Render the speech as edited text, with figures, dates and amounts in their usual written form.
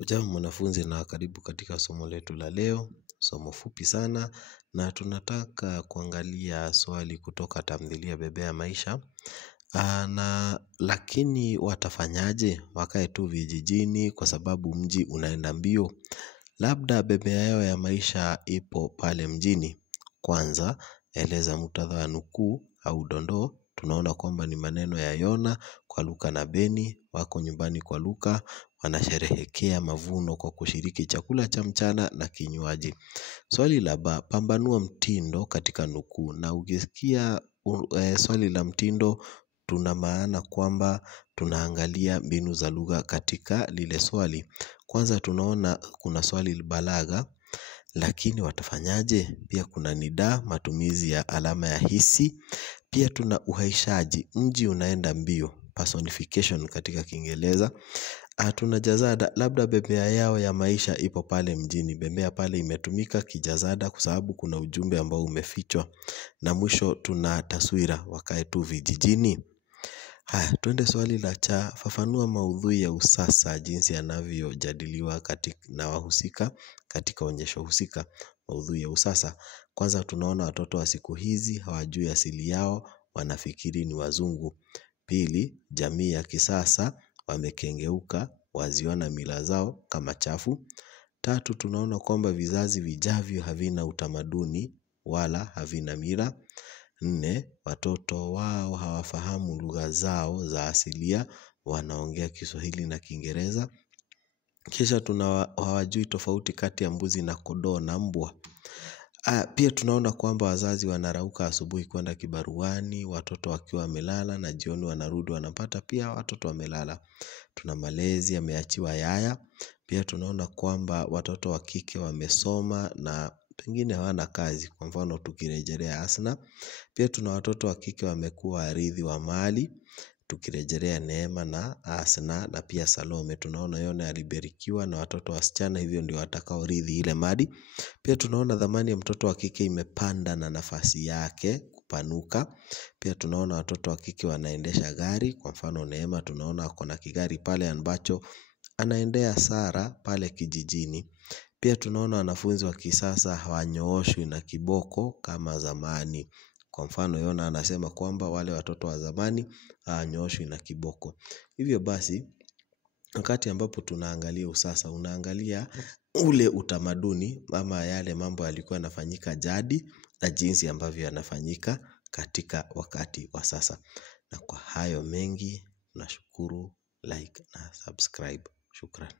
Ujambo mwanafunzi na karibu katika somo letu la leo, somo fupi sana na tunataka kuangalia swali kutoka tamthilia Bembea Maisha. Lakini watafanyaje? Wakae tu vijijini kwa sababu mji unaenda mbio. Labda bembea yao ya maisha ipo pale mjini. Kwanza, eleza muktadha wa nukuu au dondoo. Tunaona kwamba ni maneno ya Yona kwa Luka na Beni. Wako nyumbani kwa Luka, wanasherehekea mavuno kwa kushiriki chakula cha mchana na kinywaji. Swali la ba, pambanua mtindo katika nukuu. Na ukisikia swali la mtindo, tuna maana kwamba tunaangalia mbinu za lugha katika lile swali. Kwanza tunaona kuna swali balagha, lakini watafanyaje? Pia kuna nidaa, matumizi ya alama ya hisi. Pia tuna uhaishaji, mji unaenda mbio, personification katika Kiingereza. Tuna jazada, labda bembea yao ya maisha ipo pale mjini. Bembea pale imetumika kijazada kwa sababu kuna ujumbe ambao umefichwa. Na mwisho tuna taswira, wakae tu vijijini. Haya, twende swali la cha, fafanua maudhui ya usasa jinsi yanavyojadiliwa na wahusika katika onyesho husika. Maudhui ya usasa, kwanza tunaona watoto wa siku hizi hawajui asili yao, wanafikiri ni wazungu. Pili, jamii ya kisasa wamekengeuka, waziona mila zao kama chafu. Tatu, tunaona kwamba vizazi vijavyo havina utamaduni wala havina mila. Nne, watoto wao hawafahamu lugha zao za asilia, wanaongea Kiswahili na Kiingereza. Kisha hawajui tofauti kati ya mbuzi na kondoo na mbwa. Pia tunaona kwamba wazazi wanarauka asubuhi kwenda kibaruani, watoto wakiwa wamelala na jioni wanarudi wanapata pia watoto wamelala. Tuna malezi yameachiwa yaya. Pia tunaona kwamba watoto wa kike wamesoma na pengine hawana kazi, kwa mfano tukirejelea Asna. Pia tuna watoto wa kike wamekuwa warithi wa mali, tukirejelea Neema na Asna. Na pia Salome, tunaona Yona alibarikiwa na watoto wasichana, hivyo ndio watakaorithi ile mali. Pia tunaona dhamani ya mtoto wa kike imepanda na nafasi yake kupanuka. Pia tunaona watoto wa kike wanaendesha gari, kwa mfano Neema tunaona ako na kigari pale ambacho anaendea Sara pale kijijini. Pia tunaona wanafunzi wa kisasa hawanyooshwi na kiboko kama zamani. Kwa mfano Yona anasema kwamba wale watoto wa zamani hawanyooshwi na kiboko. Hivyo basi, wakati ambapo tunaangalia usasa, unaangalia ule utamaduni ama yale mambo yalikuwa yanafanyika jadi na jinsi ambavyo yanafanyika katika wakati wa sasa. Na kwa hayo mengi, nashukuru, like na subscribe. Shukran.